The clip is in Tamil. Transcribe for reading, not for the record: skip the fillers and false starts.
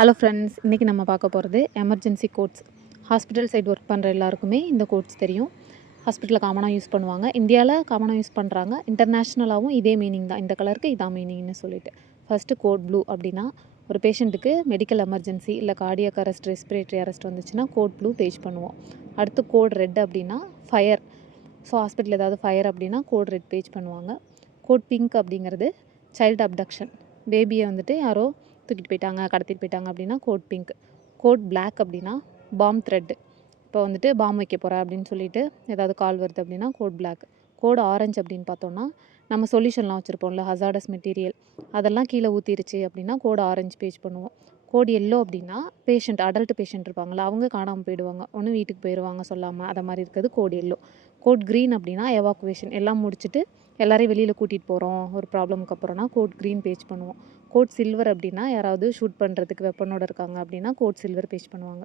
ஹலோ ஃப்ரெண்ட்ஸ், இன்றைக்கி நம்ம பார்க்க போகிறது emergency codes. Hospital side work பண்ணுற எல்லாருக்குமே இந்த கோட்ஸ் தெரியும். ஹாஸ்பிட்டலில் காமனாக யூஸ் பண்ணுவாங்க. இந்தியாவில் காமனாக யூஸ் பண்ணுறாங்க. இன்டர்நேஷ்னலாகவும் இதே மீனிங் தான். இந்த கலருக்கு இதான் மீனிங்னு சொல்லிட்டு. ஃபஸ்ட்டு கோட் ப்ளூ அப்படின்னா, ஒரு பேஷண்ட்டுக்கு மெடிக்கல் எமர்ஜென்சி இல்லை கார்டியக் அரெஸ்ட், ரெஸ்பிரேட்டரி அரெஸ்ட் வந்துச்சுன்னா கோட் ப்ளூ பேஜ் பண்ணுவோம். அடுத்து கோட் ரெட் அப்படின்னா ஃபயர். ஸோ ஹாஸ்பிட்டல் ஏதாவது ஃபயர் அப்படின்னா கோட் ரெட் பேஜ் பண்ணுவாங்க. கோட் பிங்க் அப்படிங்கிறது சைல்டு அப்டக்ஷன். பேபியை வந்துட்டு யாரோ தூக்கிட்டு போயிட்டாங்க, கடத்திட்டு போயிட்டாங்க அப்படின்னா கோட் பிங்க். கோட் பிளாக் அப்படின்னா பாம் த்ரெட். இப்போ வந்துட்டு பாம் வைக்க போகிறேன் அப்படின்னு சொல்லிட்டு ஏதாவது கால் வருது அப்படின்னா கோட் பிளாக். கோட் ஆரஞ்சு அப்படின்னு பார்த்தோன்னா, நம்ம சொல்யூஷன்லாம் வச்சுருப்போம்ல, ஹசார்டஸ் மெட்டீரியல் அதெல்லாம் கீழே ஊற்றிருச்சு அப்படின்னா கோட் ஆரஞ்சு பேஜ் பண்ணுவோம். கோட் எல்லோ அப்படின்னா அடல்ட் பேஷண்ட் இருப்பாங்களா, அவங்க காணாமல் போயிடுவாங்க, ஒன்று வீட்டுக்கு போயிடுவாங்க சொல்லாமல், அதை மாதிரி இருக்கிறது கோட் எல்லோ. கோட் க்ரீன் அப்படின்னா எவாக்குவேஷன், எல்லாம் முடிச்சுட்டு எல்லாரையும் வெளியில் கூட்டிகிட்டு போகிறோம் ஒரு ப்ராப்ளமுக்கு அப்புறம்னா கோட் க்ரீன் பேஜ் பண்ணுவோம். கோட் சில்வர் அப்படின்னா யாராவது ஷூட் பண்ணுறதுக்கு வெப்பனோட இருக்காங்க அப்படின்னா கோட் சில்வர் பேஜ் பண்ணுவாங்க.